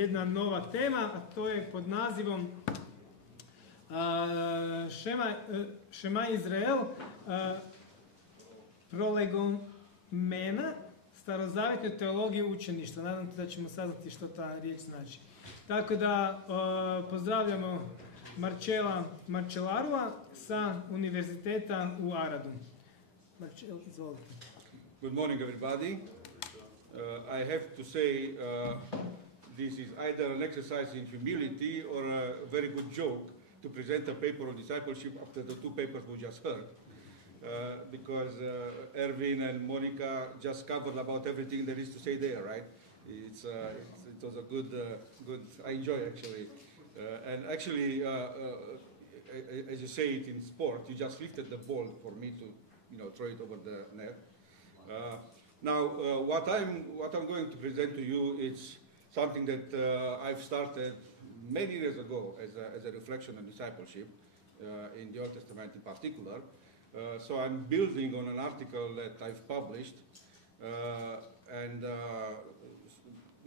Jedna nova tema, a to je pod nazivom Šema Israel, Prolegomena, starozavjetnoj teologiji učeništva. Nadam se da ćemo saznati što ta riječ znači. Tako da pozdravljamo Marcela Macelarua sa univerziteta u Aradu. Marcel, izvolite. Good morning, everybody. I have to say this is either an exercise in humility or a very good joke to present a paper on discipleship after the two papers we just heard. Because Erwin and Monica just covered about everything there is to say there, right? It was a good, I enjoy actually. And actually, as you say it in sport, you just lifted the ball for me to, throw it over the net. Now, what I'm going to present to you is something that I've started many years ago as a reflection on discipleship in the Old Testament in particular. So I'm building on an article that I've published, and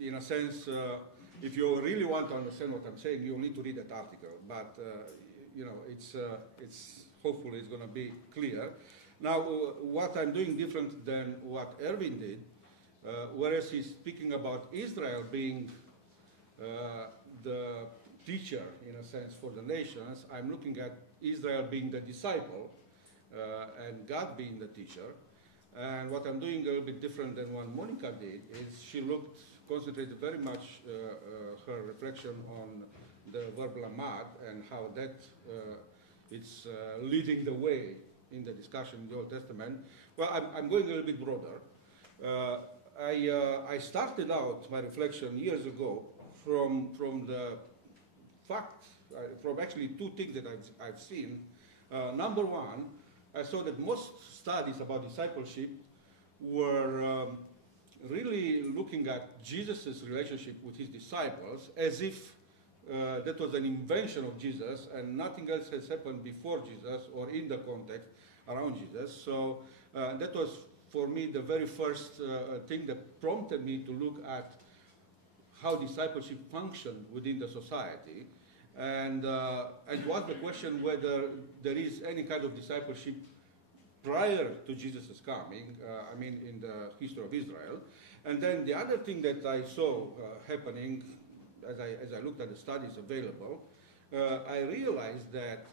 in a sense, if you really want to understand what I'm saying, you need to read that article. But it's hopefully it's going to be clear. Now, what I'm doing different than what Erwin did, whereas he's speaking about Israel being the teacher, in a sense, for the nations, I'm looking at Israel being the disciple and God being the teacher. And what I'm doing a little bit different than what Monica did is she concentrated very much her reflection on the verb lamad and how that it's leading the way in the discussion in the Old Testament. Well, I'm going a little bit broader. I started out my reflection years ago from the fact, from actually two things that I've seen. Number one, I saw that most studies about discipleship were really looking at Jesus' relationship with his disciples as if that was an invention of Jesus and nothing else has happened before Jesus or in the context around Jesus. So that was for me the very first thing that prompted me to look at how discipleship functioned within the society. And was the question whether there is any kind of discipleship prior to Jesus' coming, in the history of Israel. And then the other thing that I saw happening as I looked at the studies available, I realized that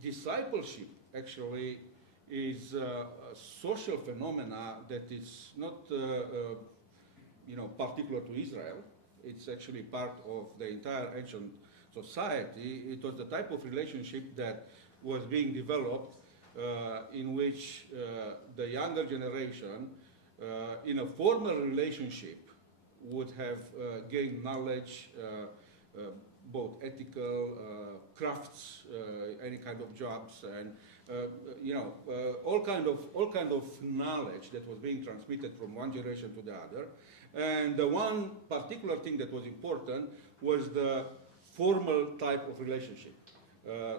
discipleship actually is a social phenomena that is not particular to Israel. It's actually part of the entire ancient society. It was the type of relationship that was being developed in which the younger generation, in a formal relationship, would have gained knowledge, both ethical, crafts, any kind of jobs, and all kind of knowledge that was being transmitted from one generation to the other. And the one particular thing that was important was the formal type of relationship.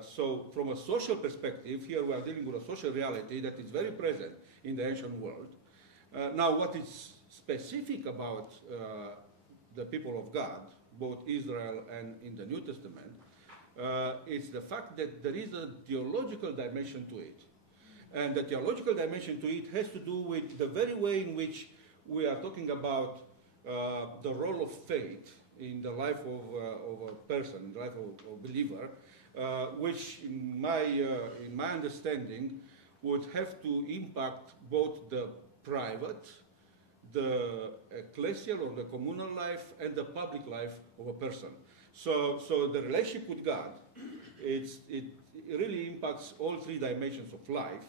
So from a social perspective, here we are dealing with a social reality that is very present in the ancient world. Now, what is specific about the people of God, both Israel and in the New Testament, is the fact that there is a theological dimension to it. And the theological dimension to it has to do with the very way in which we are talking about the role of faith in the life of a person, in the life of a believer, which in my understanding would have to impact both the private, the ecclesial or the communal life, and the public life of a person. So the relationship with God, it really impacts all three dimensions of life.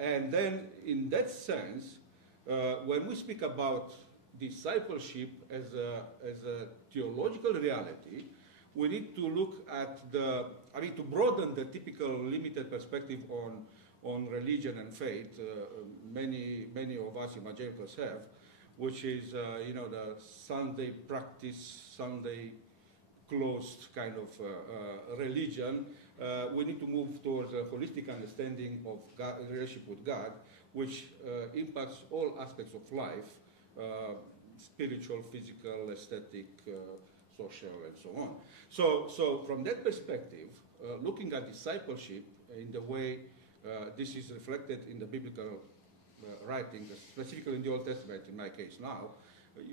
And then in that sense, when we speak about discipleship as a theological reality, we need to look at to broaden the typical limited perspective on religion and faith. Many of us evangelicals have, which is the Sunday practice, Sunday closed kind of religion. We need to move towards a holistic understanding of God, relationship with God, which impacts all aspects of life, spiritual, physical, aesthetic, social, and so on. So from that perspective, looking at discipleship in the way this is reflected in the biblical writings, specifically in the Old Testament, in my case now,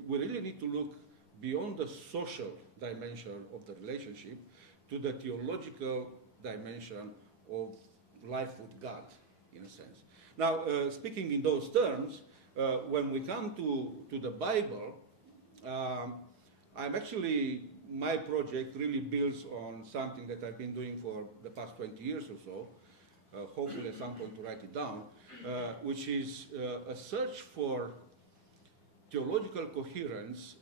we really need to look beyond the social dimension of the relationship to the theological dimension of life with God, in a sense. Now, speaking in those terms, when we come to the Bible, my project really builds on something that I've been doing for the past 20 years or so, hopefully at some point to write it down, which is a search for theological coherence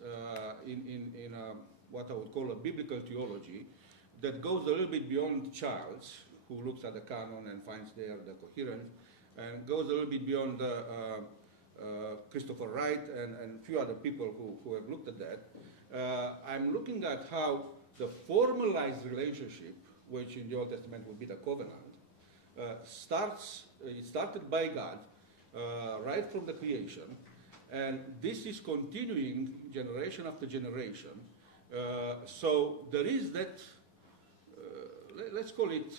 in what I would call a biblical theology that goes a little bit beyond Charles, who looks at the canon and finds there the coherence, and goes a little bit beyond Christopher Wright and a few other people who have looked at that. I'm looking at how the formalized relationship, which in the Old Testament would be the covenant, it started by God right from the creation, and this is continuing generation after generation. So there is that, let's call it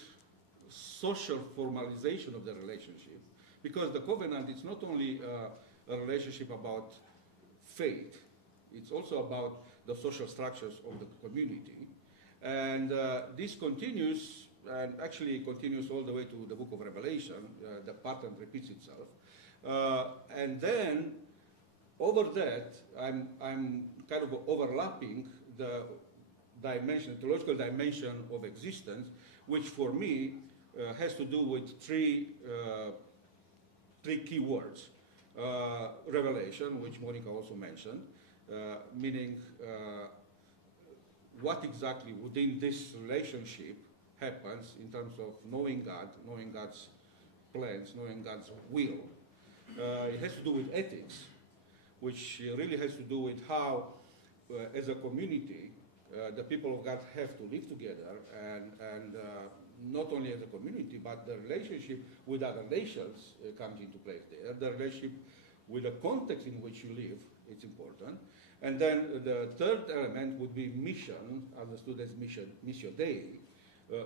social formalization of the relationship, because the covenant is not only a relationship about faith, it's also about the social structures of the community. And this continues, and actually continues all the way to the book of Revelation. The pattern repeats itself. And then, over that, I'm kind of overlapping the dimension, the theological dimension of existence, which for me has to do with three key words. Revelation, which Monica also mentioned, meaning what exactly within this relationship happens in terms of knowing God, knowing God's plans, knowing God's will. It has to do with ethics, which really has to do with how, as a community, the people of God have to live together, and not only as a community, but the relationship with other nations comes into place there. The relationship with the context in which you live, it's important. And then the third element would be mission, understood as missio Dei,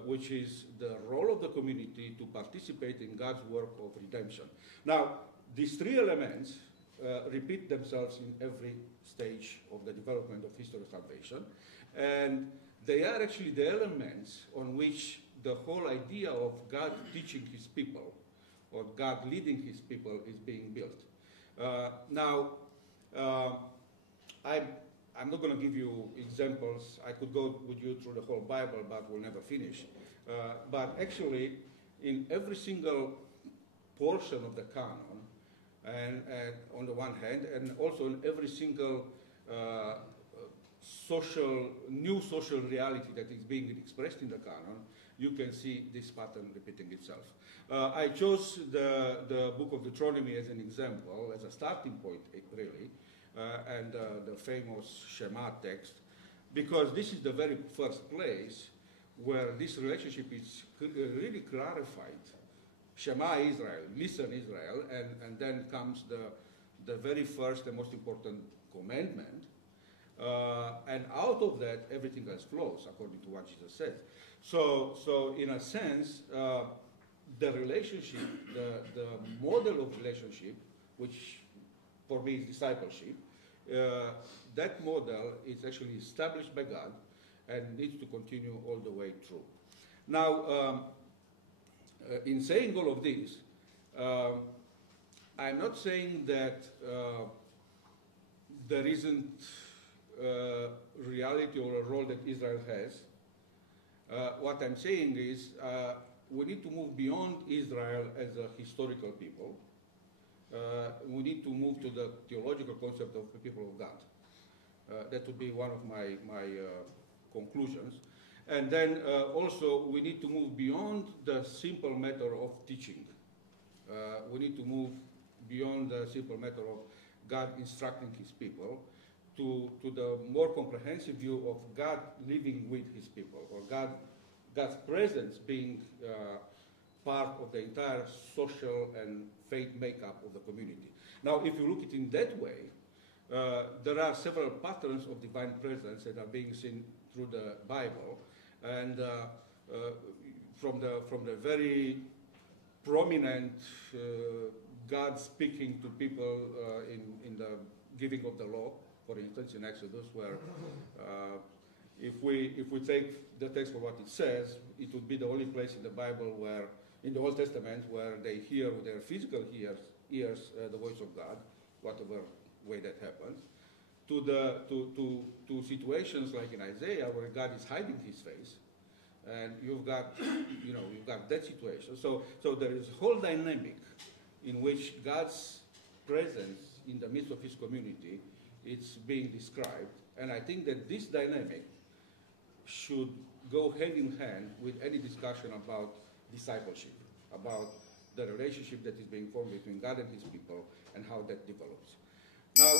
which is the role of the community to participate in God's work of redemption. Now, these three elements repeat themselves in every stage of the development of history of salvation, and they are actually the elements on which the whole idea of God teaching his people, or God leading his people, is being built. Now, I'm not going to give you examples. I could go with you through the whole Bible, but we'll never finish. But actually, in every single portion of the canon, and on the one hand, and also in every single new social reality that is being expressed in the canon, you can see this pattern repeating itself. I chose the book of Deuteronomy as an example, as a starting point, really, and the famous Shema text, because this is the very first place where this relationship is really clarified. Shema Israel, listen Israel, and then comes the very first and most important commandment, and out of that everything else flows according to what Jesus said. So in a sense, the relationship, the model of relationship, which for me is discipleship, that model is actually established by God and needs to continue all the way through. Now, in saying all of this, I'm not saying that there isn't reality or a role that Israel has. What I'm saying is we need to move beyond Israel as a historical people. We need to move to the theological concept of the people of God. That would be one of my conclusions. And then also we need to move beyond the simple matter of teaching. We need to move beyond the simple matter of God instructing his people to the more comprehensive view of God living with his people, or God's presence being part of the entire social and faith makeup of the community. Now, if you look at it in that way, there are several patterns of divine presence that are being seen through the Bible, and from the very prominent God speaking to people in the giving of the law, for instance, in Exodus, where if we take the text for what it says, it would be the only place in the Bible where, in the Old Testament, where they hear with their physical ears the voice of God, whatever way that happens, to situations like in Isaiah where God is hiding His face, and you've got that situation. So there is a whole dynamic in which God's presence in the midst of His community, it's being described, and I think that this dynamic should go hand in hand with any discussion about discipleship, about the relationship that is being formed between God and His people, and how that develops. Now,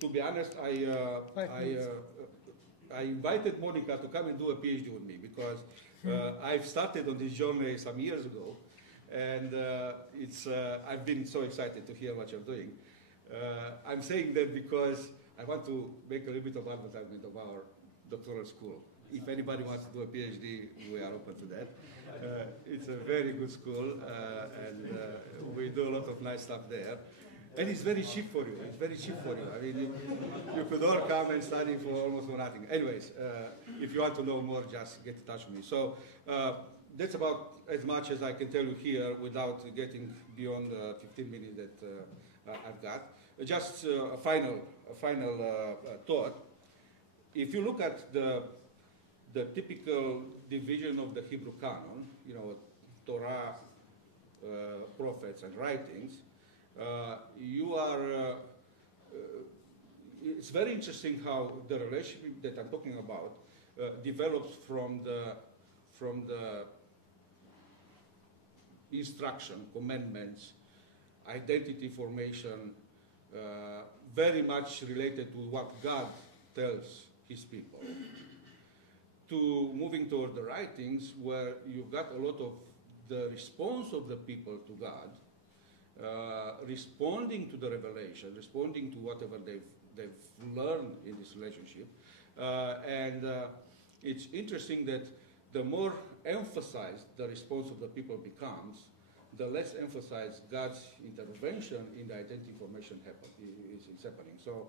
to be honest, I invited Monica to come and do a PhD with me, because I've started on this journey some years ago, and I've been so excited to hear what you're doing. I'm saying that because I want to make a little bit of advertisement of our doctoral school. If anybody wants to do a PhD, we are open to that. It's a very good school, and we do a lot of nice stuff there. And it's very cheap for you. It's very cheap for you. I mean, you could all come and study for almost nothing. Anyways, if you want to know more, just get in touch with me. So that's about as much as I can tell you here without getting beyond the 15 minutes that I've got. Just a final thought. If you look at the typical division of the Hebrew canon, Torah, prophets, and writings, it's very interesting how the relationship that I'm talking about develops from the instruction, commandments, identity formation, very much related to what God tells His people, to moving toward the writings where you've got a lot of the response of the people to God, responding to the revelation, responding to whatever they've learned in this relationship. And it's interesting that the more emphasized the response of the people becomes, the less emphasized God's intervention in the identity formation is happening. So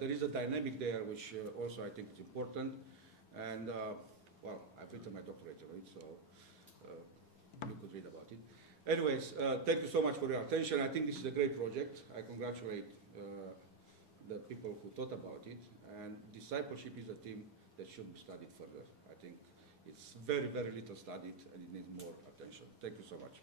there is a dynamic there which also I think is important. And well, I've written my doctorate on it, so you could read about it. Anyways, thank you so much for your attention. I think this is a great project. I congratulate the people who thought about it. And discipleship is a theme that should be studied further. I think it's very, very little studied, and it needs more attention. Thank you so much.